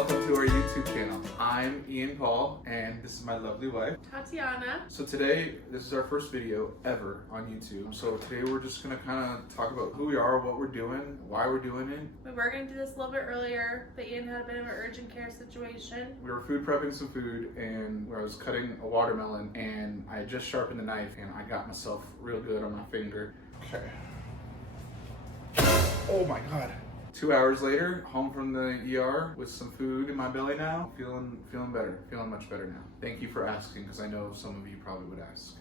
welcome to our YouTube channel. I'm Ian Paul, and this is my lovely wife, Tatiana. So today, this is our first video ever on YouTube. So today we're just gonna kind of talk about who we are, what we're doing, why we're doing it. We were going to do this a little bit earlier, but Ian had a bit of an urgent care situation. We were food prepping some food, and I was cutting a watermelon, and I had just sharpened the knife, and I got myself real good on my finger. Okay. Oh my God. 2 hours later, home from the ER with some food in my belly now. Feeling better. Feeling much better now. Thank you for asking, because I know some of you probably would ask.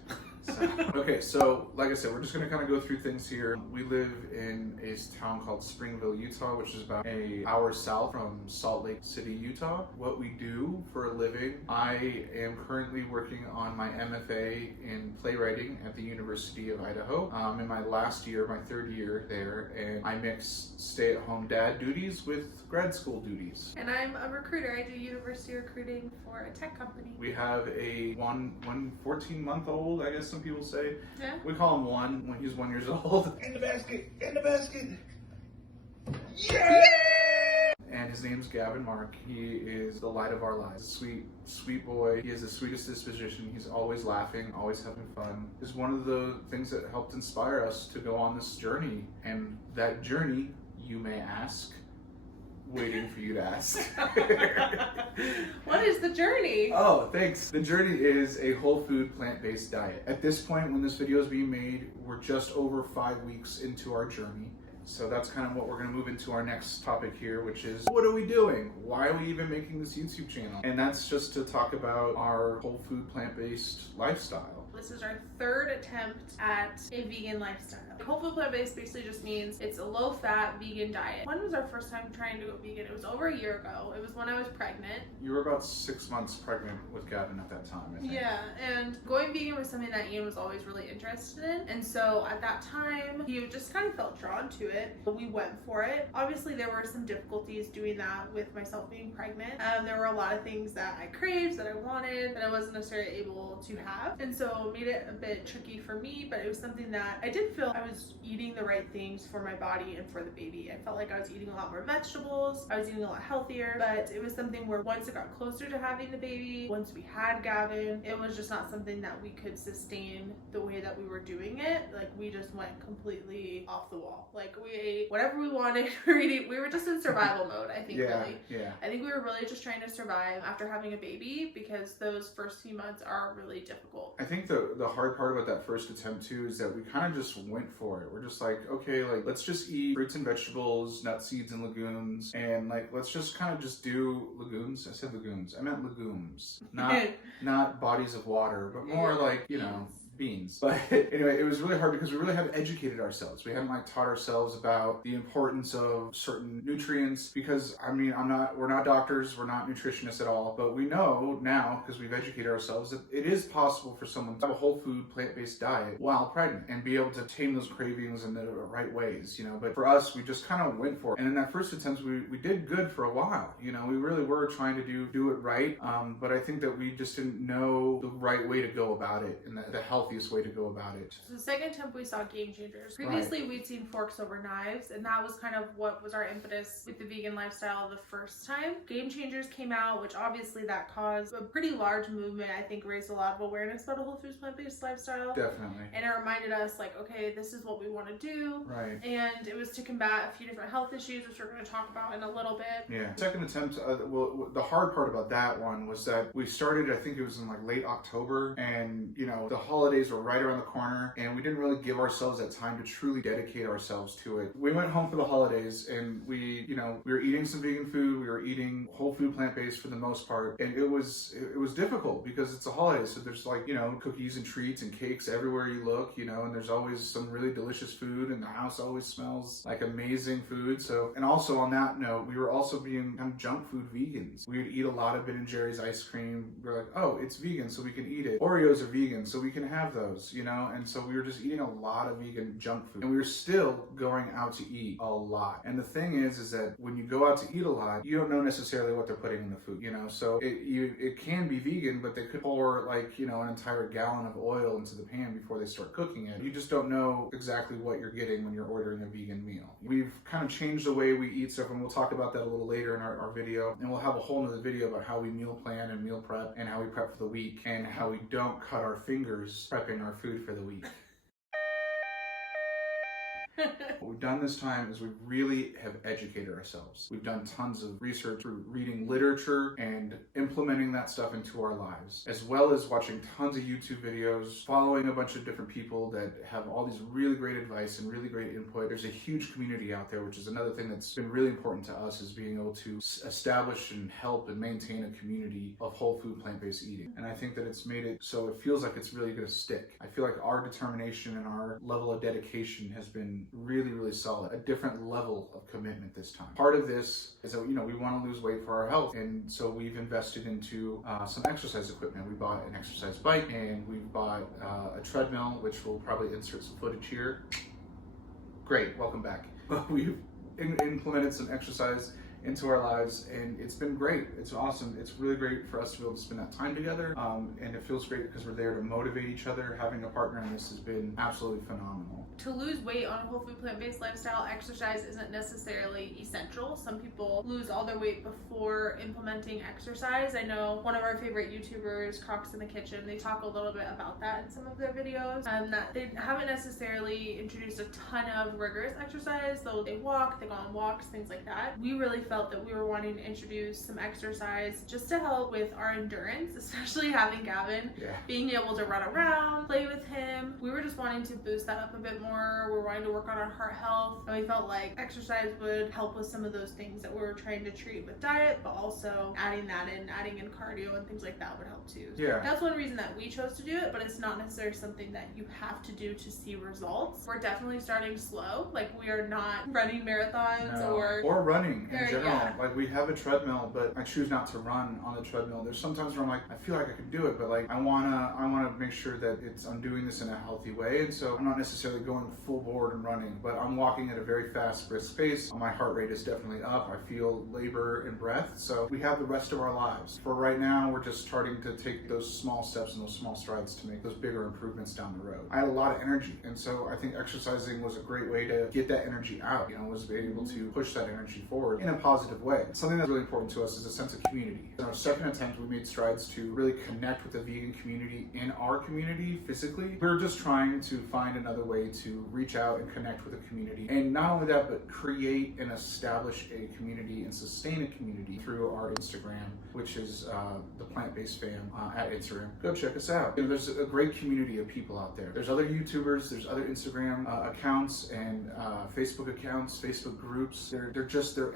Okay, so like I said, we're just going to kind of go through things here. We live in a town called Springville, Utah, which is about an hour south from Salt Lake City, Utah. What we do for a living, I am currently working on my MFA in playwriting at the University of Idaho. I'm in my last year, my third year there, and I mix stay-at-home dad duties with grad school duties. And I'm a recruiter. I do university recruiting for a tech company. We have a 14-month-old, I guess some people say. Yeah. We call him one when he's 1 year old. In the basket! In the basket! Yeah! And his name's Gavin Mark. He is the light of our lives. Sweet, sweet boy. He has the sweetest disposition. He's always laughing, always having fun. It's one of the things that helped inspire us to go on this journey. And that journey, you may ask, waiting for you to ask. What is the journey? Oh, thanks. The journey is a whole food, plant-based diet. At this point, when this video is being made, we're just over 5 weeks into our journey. So that's kind of what we're going to move into our next topic here, which is, what are we doing? Why are we even making this YouTube channel? And that's just to talk about our whole food, plant-based lifestyle. This is our third attempt at a vegan lifestyle. Whole food plant-based basically just means it's a low-fat vegan diet. When was our first time trying to go vegan? It was over a year ago. It was when I was pregnant. You were about 6 months pregnant with Gavin at that time, I think. Yeah, and going vegan was something that Ian was always really interested in. And so at that time, he just kind of felt drawn to it. We went for it. Obviously, there were some difficulties doing that with myself being pregnant. There were a lot of things that I craved, that I wanted, that I wasn't necessarily able to have. And so it made it a bit tricky for me, but it was something that I did feel I was eating the right things for my body and for the baby. I felt like I was eating a lot more vegetables. I was eating a lot healthier, but it was something where once it got closer to having the baby, once we had Gavin, it was just not something that we could sustain the way that we were doing it. Like, we just went completely off the wall. Like, we ate whatever we wanted. We were just in survival mode, I think, really. Yeah. I think we were really just trying to survive after having a baby, because those first few months are really difficult. I think the hard part about that first attempt too is that we kind of just went for it. We're just like, okay, like, let's just eat fruits and vegetables, nuts, seeds, and legumes, and like, let's just kind of just do legumes. I said legumes. I meant legumes, not bodies of water, but more like, you know, beans. But anyway, it was really hard because we really haven't educated ourselves. We haven't like taught ourselves about the importance of certain nutrients, because I mean, we're not doctors, we're not nutritionists at all, but we know now, because we've educated ourselves, that it is possible for someone to have a whole food, plant-based diet while pregnant and be able to tame those cravings in the right ways, you know. But for us, we just kind of went for it. And in that first attempt, we did good for a while, you know. We really were trying to do it right, but I think that we just didn't know the right way to go about it and the healthiest way to go about it. So the second attempt, we saw Game Changers. Previously, we'd seen Forks Over Knives, and that was kind of what was our impetus with the vegan lifestyle the first time. Game Changers came out, which obviously that caused a pretty large movement. I think raised a lot of awareness about a whole foods plant-based lifestyle. Definitely. And it reminded us, like, okay, this is what we want to do. Right. And it was to combat a few different health issues, which we're going to talk about in a little bit. Yeah. Second attempt, well, the hard part about that one was that we started, I think it was in like late October, and you know, the holidays were right around the corner, and we didn't really give ourselves that time to truly dedicate ourselves to it. We went home for the holidays, and we were eating some vegan food, we were eating whole food plant-based for the most part, and it was difficult because it's a holiday, so there's like, you know, cookies and treats and cakes everywhere you look, you know, and there's always some really delicious food, and the house always smells like amazing food. So, and also on that note, we were also being kind of junk food vegans. We would eat a lot of Ben & Jerry's ice cream. We're like, oh, it's vegan, so we can eat it. Oreos are vegan, so we can have have those, you know? And so we were just eating a lot of vegan junk food, and we were still going out to eat a lot. And the thing is that when you go out to eat a lot, you don't know necessarily what they're putting in the food, you know? So it can be vegan, but they could pour like, you know, an entire gallon of oil into the pan before they start cooking it. You just don't know exactly what you're getting when you're ordering a vegan meal. We've kind of changed the way we eat stuff, and we'll talk about that a little later in our video. And we'll have a whole nother video about how we meal plan and meal prep, and how we prep for the week, and how we don't cut our fingers prepping our food for the week. What we've done this time is we really have educated ourselves. We've done tons of research through reading literature and implementing that stuff into our lives, as well as watching tons of YouTube videos, following a bunch of different people that have all these really great advice and really great input. There's a huge community out there, which is another thing that's been really important to us, is being able to establish and help and maintain a community of whole food plant-based eating. And I think that it's made it so it feels like it's really going to stick. I feel like our determination and our level of dedication has been really solid. A different level of commitment this time. Part of this is that, you know, we want to lose weight for our health, and so we've invested into some exercise equipment. We bought an exercise bike, and we bought a treadmill, which we'll probably insert some footage here. Great, welcome back. We've implemented some exercise into our lives, and it's been great. It's awesome. It's really great for us to be able to spend that time together, and it feels great because we're there to motivate each other. Having a partner in this has been absolutely phenomenal. To lose weight on a whole food plant-based lifestyle, exercise isn't necessarily essential. Some people lose all their weight before implementing exercise. I know one of our favorite YouTubers, Crocs in the Kitchen, they talk a little bit about that in some of their videos, that they haven't necessarily introduced a ton of rigorous exercise, though they walk, they go on walks, things like that. We really felt that we were wanting to introduce some exercise just to help with our endurance, especially having Gavin, being able to run around, play with him. We were just wanting to boost that up a bit more. We're wanting to work on our heart health, and we felt like exercise would help with some of those things that we were trying to treat with diet, but also adding in cardio and things like that would help too. Yeah. That's one reason that we chose to do it, but it's not necessarily something that you have to do to see results. We're definitely starting slow. Like, we are not running marathons or running in general. Yeah. Like, we have a treadmill, but I choose not to run on the treadmill. There's sometimes where I'm like, I feel like I could do it, but like I wanna make sure that I'm doing this in a healthy way, and so I'm not necessarily going full board and running, but I'm walking at a very fast, brisk pace. My heart rate is definitely up. I feel labor and breath. So we have the rest of our lives. For right now, we're just starting to take those small steps and those small strides to make those bigger improvements down the road. I had a lot of energy, and so I think exercising was a great way to get that energy out, was able to push that energy forward in a positive way. Something that's really important to us is a sense of community. In our second attempt, we made strides to really connect with the vegan community in our community physically. We were just trying to find another way to reach out and connect with the community. And not only that, but create and establish a community and sustain a community through our Instagram, which is the Plant-Based Fam at Instagram. Go check us out. There's a great community of people out there. There's other YouTubers, there's other Instagram accounts and Facebook accounts, Facebook groups. They're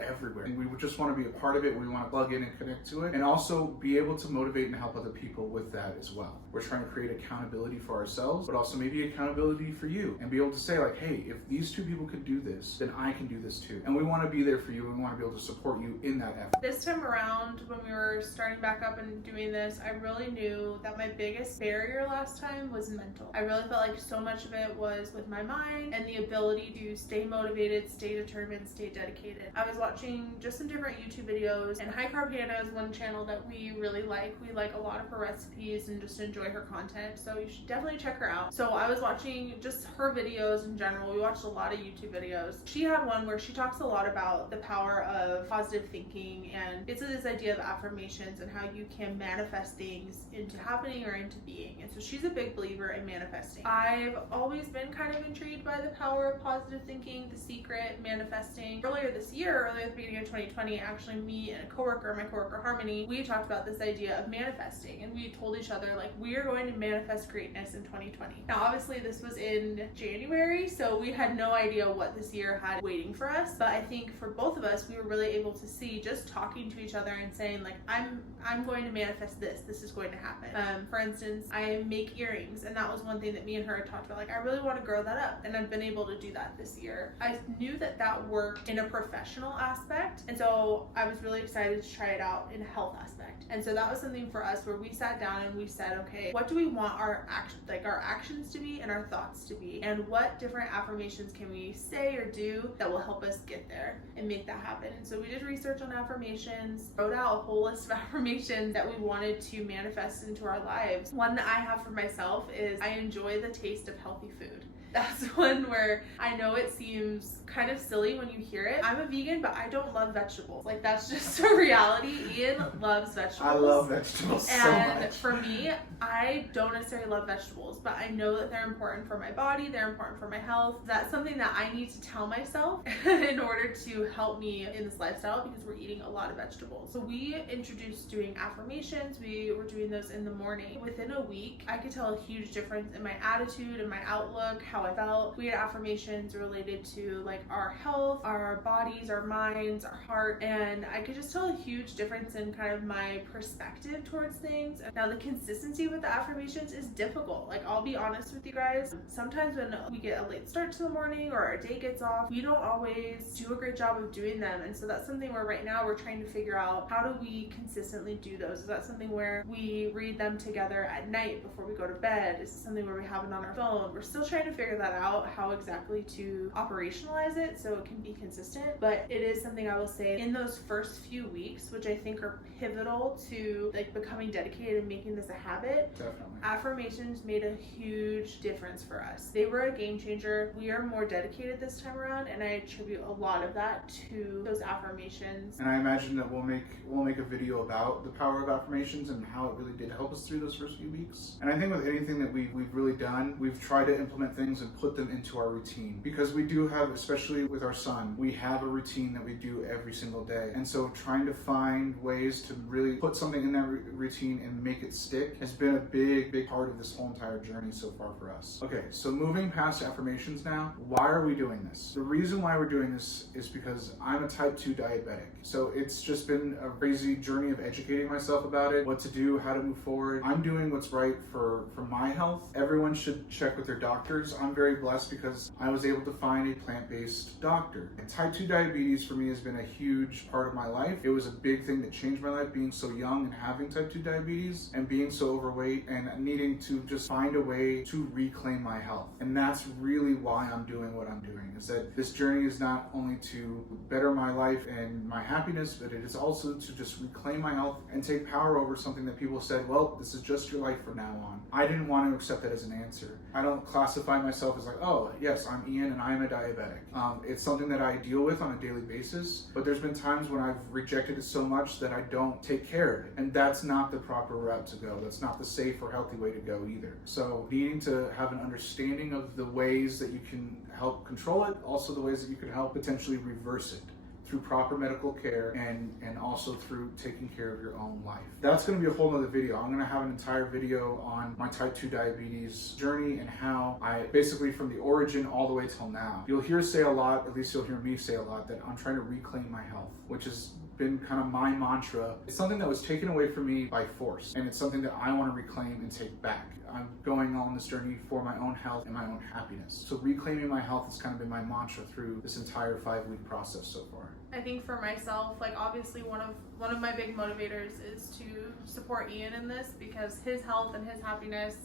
everywhere. And we just want to be a part of it. We want to plug in and connect to it, and also be able to motivate and help other people with that as well. We're trying to create accountability for ourselves, but also maybe accountability for you, and be able to say like, hey, if these two people could do this, then I can do this too. And we want to be there for you, and we want to be able to support you in that effort. This time around, when we were starting back up and doing this, I really knew that my biggest barrier last time was mental. I really felt like so much of it was with my mind and the ability to stay motivated, stay determined, stay dedicated. I was watching just some different YouTube videos, and High Carb Hannah is one channel that we really like. We like a lot of her recipes and just enjoy her content, so you should definitely check her out. So I was watching just her videos in general. We watched a lot of YouTube videos. She had one where she talks a lot about the power of positive thinking, and it's this idea of affirmations and how you can manifest things into happening or into being. And so she's a big believer in manifesting. I've always been kind of intrigued by the power of positive thinking, the secret, manifesting. Earlier at the beginning of 2020, actually me and my coworker Harmony, we talked about this idea of manifesting, and we told each other like, we are going to manifest greatness in 2020. Now obviously this was in January, so we had no idea what this year had waiting for us, but I think for both of us, we were really able to see, just talking to each other and saying like, I'm going to manifest this is going to happen. For instance, I make earrings, and that was one thing that me and her had talked about, like I really want to grow that up, and I've been able to do that this year. I knew that worked in a professional aspect, aspect. And so I was really excited to try it out in a health aspect. And so that was something for us where we sat down and we said, okay, what do we want our actions to be and our thoughts to be? And what different affirmations can we say or do that will help us get there and make that happen? And so we did research on affirmations, wrote out a whole list of affirmations that we wanted to manifest into our lives. One that I have for myself is I enjoy the taste of healthy food. That's one where I know it seems kind of silly when you hear it. I'm a vegan, but I don't love vegetables. Like, that's just a reality. Ian loves vegetables. I love vegetables so much. And for me, I don't necessarily love vegetables, but I know that they're important for my body, they're important for my health. That's something that I need to tell myself in order to help me in this lifestyle, because we're eating a lot of vegetables. So we introduced doing affirmations. We were doing those in the morning. Within a week, I could tell a huge difference in my attitude and my outlook, how I felt. We had affirmations related to like our health, our bodies, our minds, our heart, and I could just tell a huge difference in kind of my perspective towards things. Now, the consistency with the affirmations is difficult. Like, I'll be honest with you guys, sometimes when we get a late start to the morning or our day gets off, we don't always do a great job of doing them. And so that's something where right now we're trying to figure out, how do we consistently do those? Is that something where we read them together at night before we go to bed? Is it something where we have it on our phone? We're still trying to figure that out, how exactly to operationalize it so it can be consistent. But it is something I will say in those first few weeks, which I think are pivotal to like becoming dedicated and making this a habit. Definitely. Affirmations made a huge difference for us. They were a game changer. We are more dedicated this time around, and I attribute a lot of that to those affirmations. And I imagine that we'll make a video about the power of affirmations and how it really did help us through those first few weeks. And I think with anything that we've really done, we've tried to implement things and put them into our routine, because we do have, especially with our son, we have a routine that we do every single day. And so trying to find ways to really put something in that routine and make it stick has been a big part of this whole entire journey so far for us. Okay, so moving past affirmations now, why are we doing this? The reason why we're doing this is because I'm a type 2 diabetic. So it's just been a crazy journey of educating myself about it, what to do, how to move forward. I'm doing what's right for my health. Everyone should check with their doctors. I'm very blessed because I was able to find a plant-based doctor. And type 2 diabetes for me has been a huge part of my life. It was a big thing that changed my life, being so young and having type 2 diabetes and being so overweight and needing to just find a way to reclaim my health. And that's really why I'm doing what I'm doing, is that this journey is not only to better my life and my happiness, but it is also to just reclaim my health and take power over something that people said, well, this is just your life from now on. I didn't want to accept that as an answer. I don't classify myself as like, oh, yes, I'm Ian and I'm a diabetic. It's something that I deal with on a daily basis, but there's been times when I've rejected it so much that I don't take care of it. And that's not the proper route to go. That's not the safe or healthy way to go either. So needing to have an understanding of the ways that you can help control it, also the ways that you can help potentially reverse it through proper medical care and also through taking care of your own life. That's going to be a whole nother video. I'm going to have an entire video on my type 2 diabetes journey and how I basically from the origin all the way till now. You'll hear say a lot, at least you'll hear me say a lot, that I'm trying to reclaim my health, which has been kind of my mantra. It's something that was taken away from me by force, and it's something that I want to reclaim and take back. I'm going on this journey for my own health and my own happiness. So reclaiming my health has kind of been my mantra through this entire 5-week process so far. I think for myself, like obviously one of my big motivators is to support Ian in this, because his health and his happiness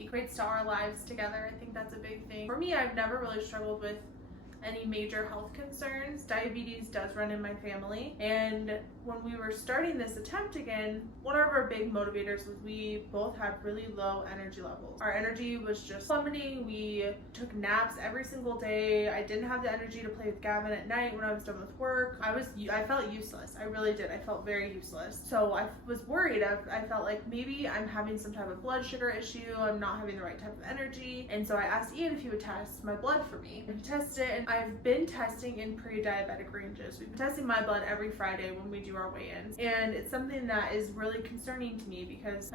equates to our lives together. I think that's a big thing. For me, I've never really struggled with any major health concerns. Diabetes does run in my family, and when we were starting this attempt again, one of our big motivators was we both had really low energy levels. Our energy was just plummeting. We took naps every single day. I didn't have the energy to play with Gavin at night when I was done with work. I felt useless. I really did. I felt very useless. So I was worried. I felt like maybe I'm having some type of blood sugar issue. I'm not having the right type of energy. And so I asked Ian if he would test my blood for me. And he tested it, and I've been testing in pre-diabetic ranges. We've been testing my blood every Friday when we do our weigh-ins. And it's something that is really concerning to me because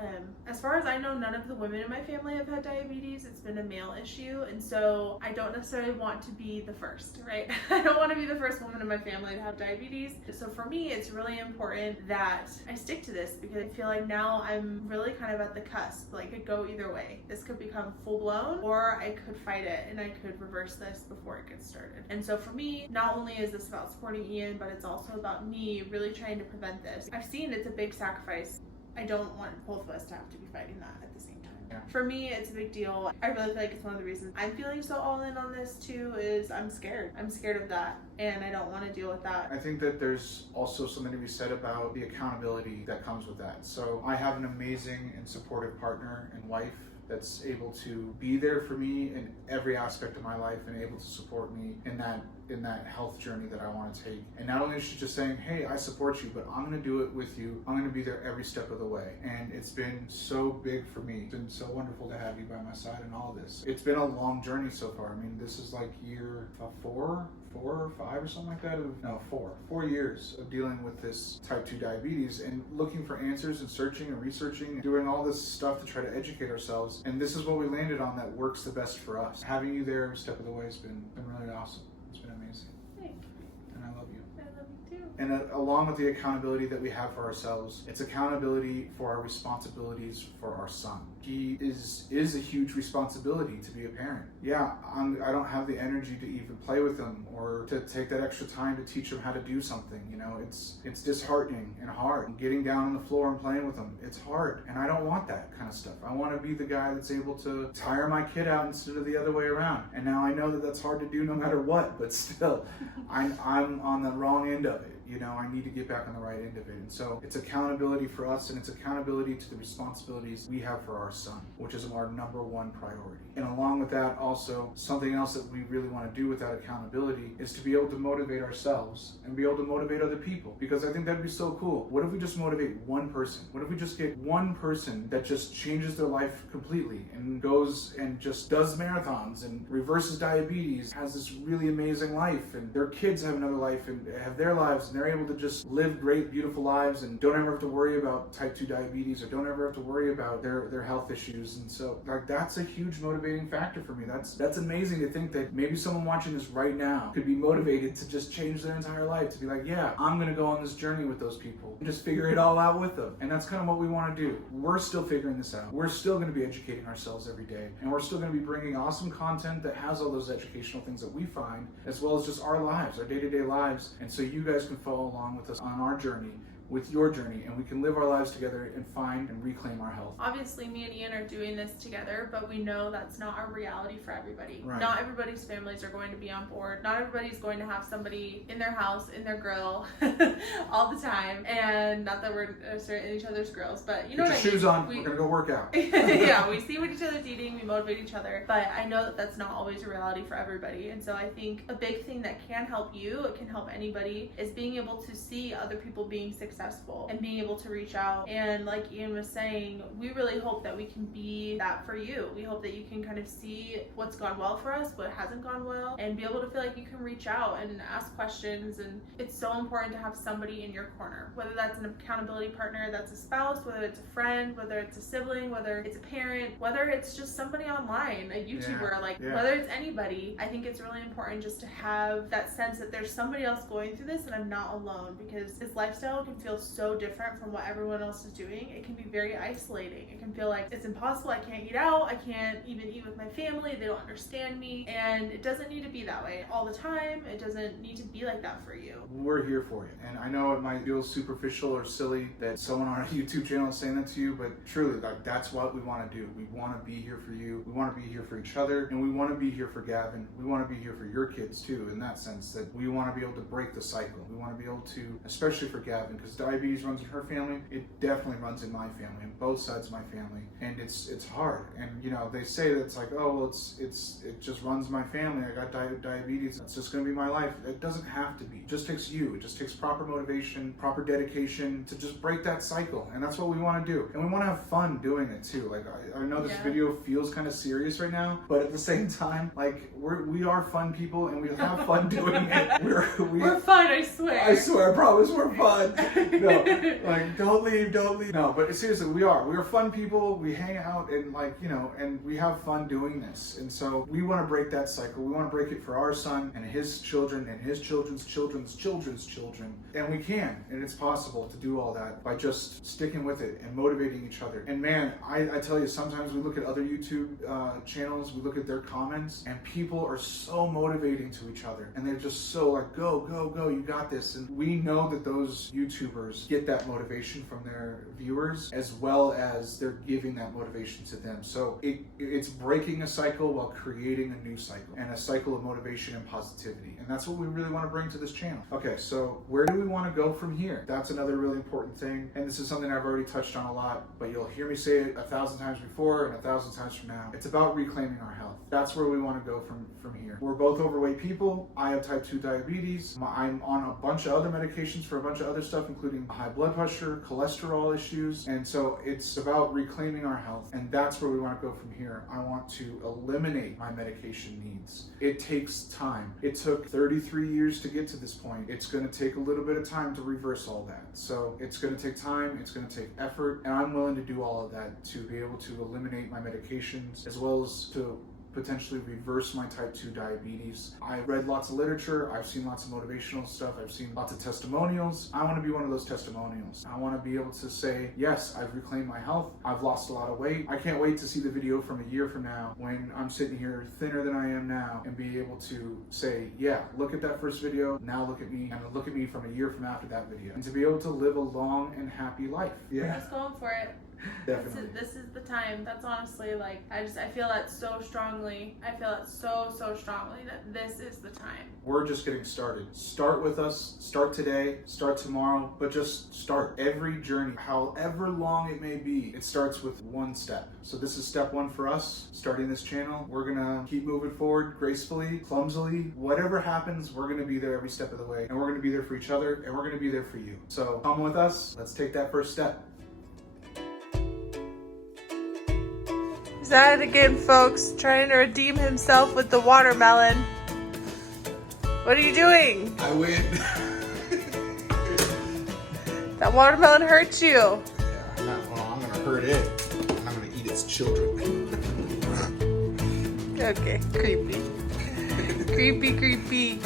as far as I know, none of the women in my family have had diabetes. It's been a male issue. And so I don't necessarily want to be the first, right? I don't want to be the first woman in my family to have diabetes. So for me, it's really important that I stick to this because I feel like now I'm really kind of at the cusp. Like it could go either way. This could become full blown or I could fight it and I could reverse this before it gets started. started. And so for me, not only is this about supporting Ian, but it's also about me really trying to prevent this. I've seen it's a big sacrifice. I don't want both of us to have to be fighting that at the same time. Yeah. For me, it's a big deal. I really feel like it's one of the reasons I'm feeling so all in on this too, is I'm scared. I'm scared of that, and I don't want to deal with that. I think that there's also something to be said about the accountability that comes with that. So I have an amazing and supportive partner and wife that's able to be there for me in every aspect of my life and able to support me in that health journey that I want to take. And not only is she just saying, hey, I support you, but I'm going to do it with you. I'm going to be there every step of the way. And it's been so big for me. It's been so wonderful to have you by my side in all of this. It's been a long journey so far. I mean, this is like year 4 or 5 or something like that. No, 4 years of dealing with this type 2 diabetes and looking for answers and searching and researching and doing all this stuff to try to educate ourselves. And this is what we landed on that works the best for us. Having you there every step of the way has been really awesome. It's been amazing. Thank you. And I love you. I love you too. And along with the accountability that we have for ourselves, it's accountability for our responsibilities for our son. He is a huge responsibility to be a parent. Yeah, I don't have the energy to even play with him or to take that extra time to teach him how to do something. You know, it's disheartening and hard. Getting down on the floor and playing with him, it's hard. And I don't want that kind of stuff. I want to be the guy that's able to tire my kid out instead of the other way around. And now I know that that's hard to do no matter what, but still, I'm on the wrong end of it. You know, I need to get back on the right end of it. And so it's accountability for us, and it's accountability to the responsibilities we have for our son, which is our number one priority. And along with that, also, something else that we really want to do with that accountability is to be able to motivate ourselves and be able to motivate other people, because I think that'd be so cool. What if we just motivate one person? What if we just get one person that just changes their life completely and goes and just does marathons and reverses diabetes, has this really amazing life, and their kids have another life and have their lives, and they're able to just live great, beautiful lives and don't ever have to worry about type 2 diabetes or don't ever have to worry about their health issues. And so, like, that's a huge motivating factor for me. That's amazing to think that maybe someone watching this right now could be motivated to just change their entire life, to be like, yeah, I'm going to go on this journey with those people and just figure it all out with them. And that's kind of what we want to do. We're still figuring this out. We're still going to be educating ourselves every day, and we're still going to be bringing awesome content that has all those educational things that we find, as well as just our lives, our day-to-day lives. And so you guys can follow along with us on our journey, with your journey, and we can live our lives together and find and reclaim our health. Obviously, me and Ian are doing this together, but we know that's not our reality for everybody. Right. Not everybody's families are going to be on board. Not everybody's going to have somebody in their house, in their grill, all the time. And not that we're in each other's grills, but you know Get what I your mean. shoes on. We're gonna go work out. Yeah, we see what each other's eating, we motivate each other, but I know that that's not always a reality for everybody. And so I think a big thing that can help you, it can help anybody, is being able to see other people being successful and being able to reach out. And like Ian was saying, we really hope that we can be that for you. We hope that you can kind of see what's gone well for us, what hasn't gone well, and be able to feel like you can reach out and ask questions. And it's so important to have somebody in your corner, whether that's an accountability partner, that's a spouse, whether it's a friend, whether it's a sibling, whether it's a parent, whether it's just somebody online, a YouTuber, whether it's anybody. I think it's really important just to have that sense that there's somebody else going through this and I'm not alone, because this lifestyle can feel so different from what everyone else is doing. It can be very isolating. It can feel like it's impossible. I can't eat out. I can't even eat with my family. They don't understand me. And it doesn't need to be that way all the time. It doesn't need to be like that for you. We're here for you. And I know it might feel superficial or silly that someone on our YouTube channel is saying that to you, but truly, like, that's what we want to do. We want to be here for you. We want to be here for each other, and we want to be here for Gavin. We want to be here for your kids too, in that sense, that we want to be able to break the cycle. We want to be able to, especially for Gavin, because diabetes runs in her family. It definitely runs in my family, in both sides of my family, and it's hard. And you know, they say that it's like, oh well, it just runs in my family. I got diabetes. It's just going to be my life. It doesn't have to be. It just takes you. It just takes proper motivation, proper dedication to just break that cycle, and that's what we want to do. And we want to have fun doing it too. Like I know this video feels kind of serious right now, but at the same time, like we are fun people, and we have fun doing it. We're fun. I swear. I promise we're fun. No, like don't leave. No, but seriously, we are fun people. We hang out and like, you know, and we have fun doing this. And so we want to break that cycle. We want to break it for our son and his children and his children's children's children's children. And we can, and it's possible to do all that by just sticking with it and motivating each other. And man, I tell you, sometimes we look at other YouTube channels, we look at their comments, and people are so motivating to each other. And they're just so like, go, go, go, you got this. And we know that those YouTubers get that motivation from their viewers, as well as they're giving that motivation to them. So it's breaking a cycle while creating a new cycle, and a cycle of motivation and positivity. And that's what we really want to bring to this channel. Okay, so where do we want to go from here? That's another really important thing. And this is something I've already touched on a lot, but you'll hear me say it 1,000 times before and 1,000 times from now. It's about reclaiming our health. That's where we want to go from here. We're both overweight people. I have type 2 diabetes. I'm on a bunch of other medications for a bunch of other stuff, including high blood pressure, cholesterol issues. And so it's about reclaiming our health. And that's where we want to go from here. I want to eliminate my medication needs. It takes time. It took 33 years to get to this point. It's going to take a little bit of time to reverse all that. So it's going to take time. It's going to take effort. And I'm willing to do all of that to be able to eliminate my medications, as well as to potentially reverse my type 2 diabetes. I've read lots of literature. I've seen lots of motivational stuff. I've seen lots of testimonials. I want to be one of those testimonials. I want to be able to say, yes, I've reclaimed my health. I've lost a lot of weight. I can't wait to see the video from a year from now when I'm sitting here thinner than I am now, and be able to say, yeah, look at that first video. Now look at me, and look at me from a year from after that video. And to be able to live a long and happy life. We're just going for it. Definitely. This is the time. That's honestly, like, I feel that so strongly. I feel it so strongly that this is the time. We're just getting started. Start with us. Start today. Start tomorrow. But just start. Every journey, however long it may be, it starts with one step. So this is step one for us, starting this channel. We're gonna keep moving forward gracefully, clumsily. Whatever happens, we're gonna be there every step of the way. And we're gonna be there for each other, and we're gonna be there for you. So come with us. Let's take that first step. He's at it again, folks, trying to redeem himself with the watermelon. What are you doing? I win. That watermelon hurt you. Yeah, I'm gonna hurt it. And I'm gonna eat its children. Okay, creepy. Creepy.